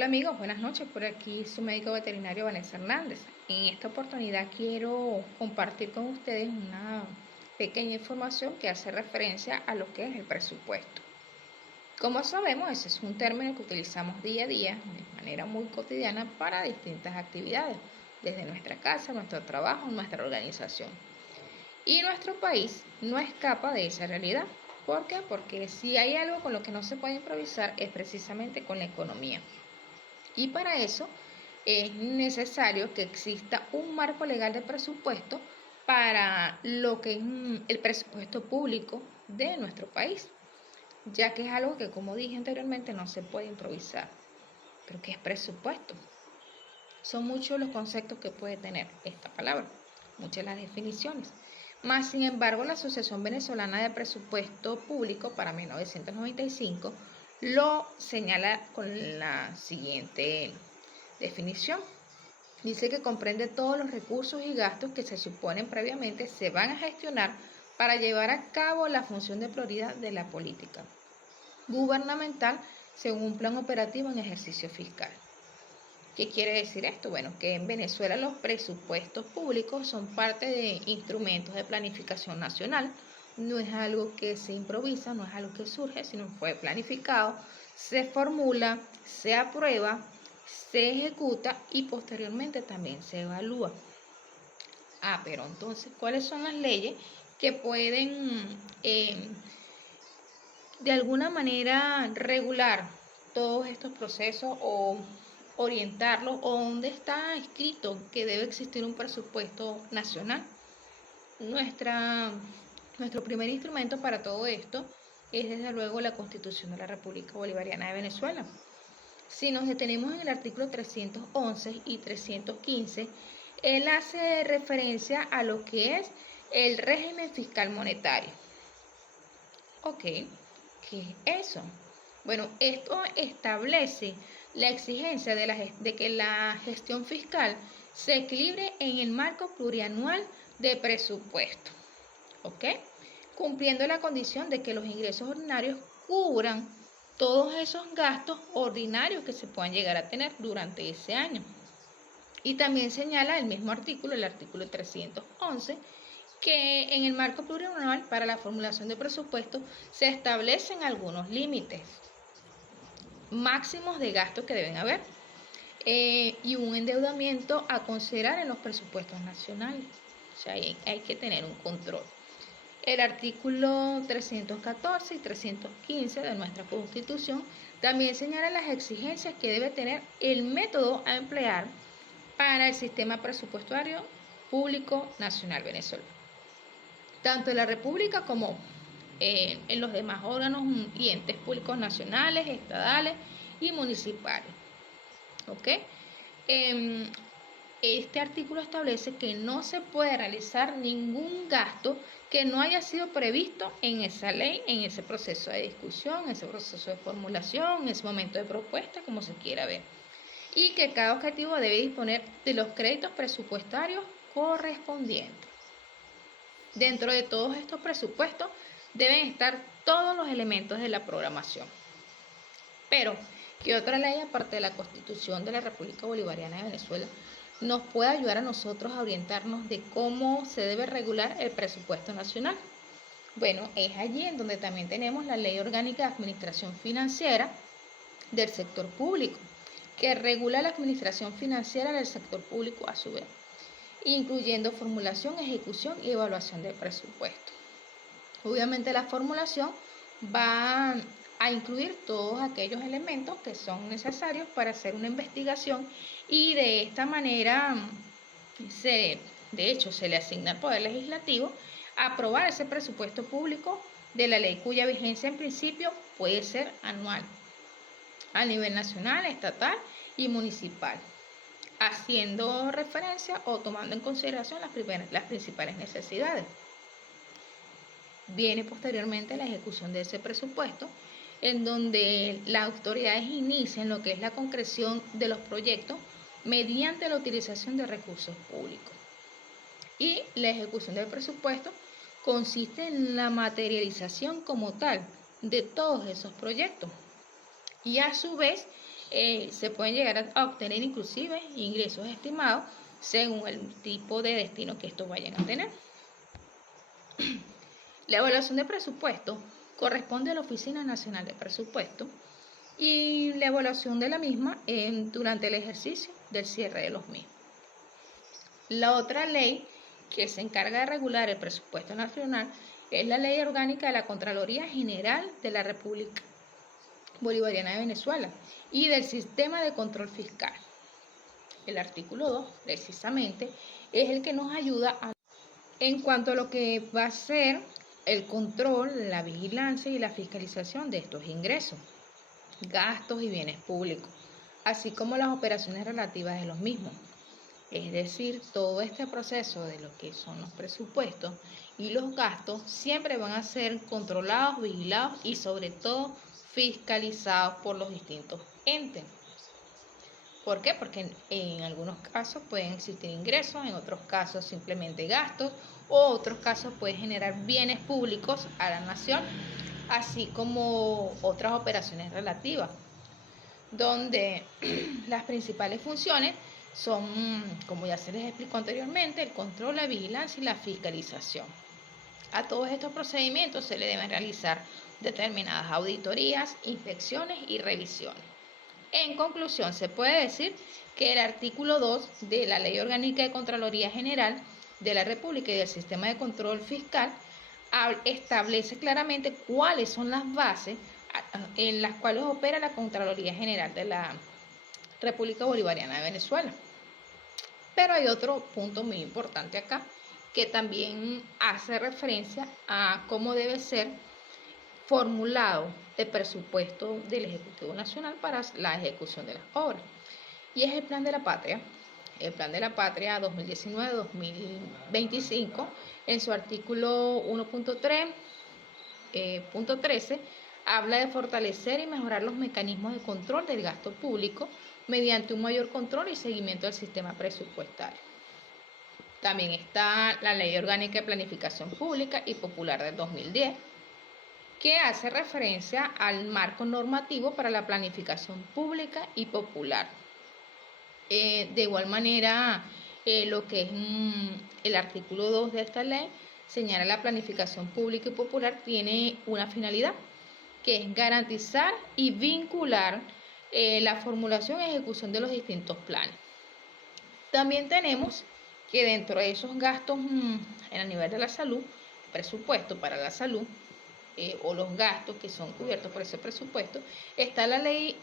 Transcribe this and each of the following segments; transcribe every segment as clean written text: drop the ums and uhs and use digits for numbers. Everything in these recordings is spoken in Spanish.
Hola amigos, buenas noches. Por aquí su médico veterinario Vanessa Hernández. En esta oportunidad quiero compartir con ustedes una pequeña información que hace referencia a lo que es el presupuesto. Como sabemos, ese es un término que utilizamos día a día de manera muy cotidiana para distintas actividades, desde nuestra casa, nuestro trabajo, nuestra organización. Y nuestro país no escapa de esa realidad. ¿Por qué? Porque si hay algo con lo que no se puede improvisar es precisamente con la economía. Y para eso es necesario que exista un marco legal de presupuesto para lo que es el presupuesto público de nuestro país, ya que es algo que, como dije anteriormente, no se puede improvisar. ¿Pero qué es presupuesto? Son muchos los conceptos que puede tener esta palabra, muchas las definiciones. Más sin embargo, la Asociación Venezolana de Presupuesto Público para 1995 lo señala con la siguiente definición. Dice que comprende todos los recursos y gastos que se suponen previamente se van a gestionar para llevar a cabo la función de prioridad de la política gubernamental según un plan operativo en ejercicio fiscal. ¿Qué quiere decir esto? Bueno, que en Venezuela los presupuestos públicos son parte de instrumentos de planificación nacional. No es algo que se improvisa, no es algo que surge, sino fue planificado, se formula, se aprueba, se ejecuta y posteriormente también se evalúa. Pero entonces, ¿cuáles son las leyes que pueden de alguna manera regular todos estos procesos o orientarlos, o dónde está escrito que debe existir un presupuesto nacional? Nuestro primer instrumento para todo esto es desde luego la Constitución de la República Bolivariana de Venezuela. Si nos detenemos en el artículo 311 y 315, él hace referencia a lo que es el régimen fiscal monetario. Ok, ¿qué es eso? Bueno, esto establece la exigencia de que la gestión fiscal se equilibre en el marco plurianual de presupuesto, ¿ok? Cumpliendo la condición de que los ingresos ordinarios cubran todos esos gastos ordinarios que se puedan llegar a tener durante ese año. Y también señala el mismo artículo, el artículo 311, que en el marco plurianual para la formulación de presupuestos se establecen algunos límites máximos de gastos que deben haber y un endeudamiento a considerar en los presupuestos nacionales. O sea, hay que tener un control. El artículo 314 y 315 de nuestra Constitución también señala las exigencias que debe tener el método a emplear para el sistema presupuestario público nacional venezolano, tanto en la República como en los demás órganos y entes públicos nacionales, estadales y municipales. ¿Ok? Este artículo establece que no se puede realizar ningún gasto que no haya sido previsto en esa ley, en ese proceso de discusión, en ese proceso de formulación, en ese momento de propuesta, como se quiera ver. Y que cada objetivo debe disponer de los créditos presupuestarios correspondientes. Dentro de todos estos presupuestos deben estar todos los elementos de la programación. Pero, ¿qué otra ley, aparte de la Constitución de la República Bolivariana de Venezuela, nos puede ayudar a nosotros a orientarnos de cómo se debe regular el presupuesto nacional? Bueno, es allí en donde también tenemos la Ley Orgánica de Administración Financiera del sector público, que regula la administración financiera del sector público a su vez, incluyendo formulación, ejecución y evaluación del presupuesto. Obviamente la formulación va a incluir todos aquellos elementos que son necesarios para hacer una investigación y de esta manera, de hecho, se le asigna al Poder Legislativo aprobar ese presupuesto público de la ley cuya vigencia en principio puede ser anual a nivel nacional, estatal y municipal, haciendo referencia o tomando en consideración las principales necesidades. Viene posteriormente la ejecución de ese presupuesto, en donde las autoridades inician lo que es la concreción de los proyectos mediante la utilización de recursos públicos. Y la ejecución del presupuesto consiste en la materialización como tal de todos esos proyectos y a su vez se pueden llegar a obtener inclusive ingresos estimados según el tipo de destino que estos vayan a tener. La evaluación de presupuesto corresponde a la Oficina Nacional de Presupuesto y la evaluación de la misma durante el ejercicio del cierre de los mismos. La otra ley que se encarga de regular el presupuesto nacional es la Ley Orgánica de la Contraloría General de la República Bolivariana de Venezuela y del Sistema de Control Fiscal. El artículo 2, precisamente, es el que nos ayuda en cuanto a lo que va a ser el control, la vigilancia y la fiscalización de estos ingresos, gastos y bienes públicos, así como las operaciones relativas de los mismos. Es decir, todo este proceso de lo que son los presupuestos y los gastos siempre van a ser controlados, vigilados y sobre todo fiscalizados por los distintos entes. ¿Por qué? Porque en algunos casos pueden existir ingresos, en otros casos simplemente gastos, o otros casos pueden generar bienes públicos a la nación, así como otras operaciones relativas, donde las principales funciones son, como ya se les explicó anteriormente, el control, la vigilancia y la fiscalización. A todos estos procedimientos se le deben realizar determinadas auditorías, inspecciones y revisiones. En conclusión, se puede decir que el artículo 2 de la Ley Orgánica de Contraloría General de la República y del Sistema de Control Fiscal establece claramente cuáles son las bases en las cuales opera la Contraloría General de la República Bolivariana de Venezuela. Pero hay otro punto muy importante acá, que también hace referencia a cómo debe ser formulado el presupuesto del Ejecutivo Nacional para la ejecución de las obras. Y es el Plan de la Patria, el Plan de la Patria 2019-2025, en su artículo 1.3.13, habla de fortalecer y mejorar los mecanismos de control del gasto público mediante un mayor control y seguimiento del sistema presupuestario. También está la Ley Orgánica de Planificación Pública y Popular del 2010, que hace referencia al marco normativo para la planificación pública y popular. De igual manera, lo que es el artículo 2 de esta ley señala la planificación pública y popular tiene una finalidad, que es garantizar y vincular la formulación y ejecución de los distintos planes. También tenemos que dentro de esos gastos en el nivel de la salud, presupuesto para la salud, o los gastos que son cubiertos por ese presupuesto, está la Ley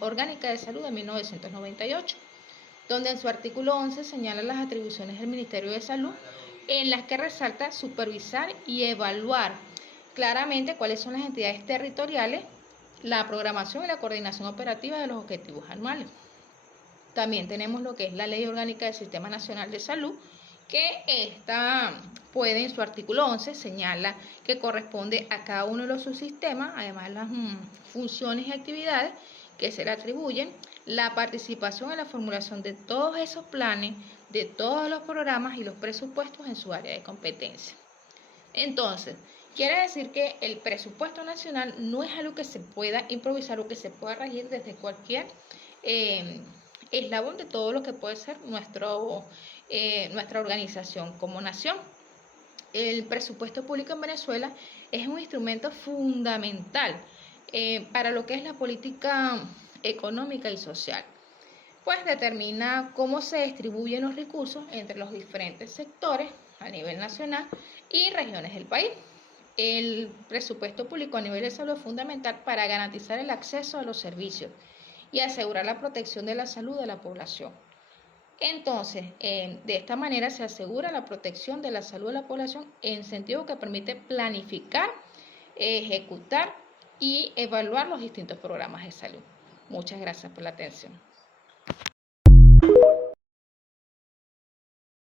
Orgánica de Salud de 1998, donde en su artículo 11 señala las atribuciones del Ministerio de Salud, en las que resalta supervisar y evaluar claramente cuáles son las entidades territoriales, la programación y la coordinación operativa de los objetivos anuales. También tenemos lo que es la Ley Orgánica del Sistema Nacional de Salud, que esta puede en su artículo 11 señala que corresponde a cada uno de los subsistemas, además las funciones y actividades que se le atribuyen, la participación en la formulación de todos esos planes, de todos los programas y los presupuestos en su área de competencia. Entonces, quiere decir que el presupuesto nacional no es algo que se pueda improvisar o que se pueda regir desde cualquier eslabón de todo lo que puede ser nuestra organización como nación. El presupuesto público en Venezuela es un instrumento fundamental para lo que es la política económica y social, pues determina cómo se distribuyen los recursos entre los diferentes sectores a nivel nacional y regiones del país. El presupuesto público a nivel de salud es fundamental para garantizar el acceso a los servicios y asegurar la protección de la salud de la población. Entonces, de esta manera se asegura la protección de la salud de la población en sentido que permite planificar, ejecutar y evaluar los distintos programas de salud. Muchas gracias por la atención.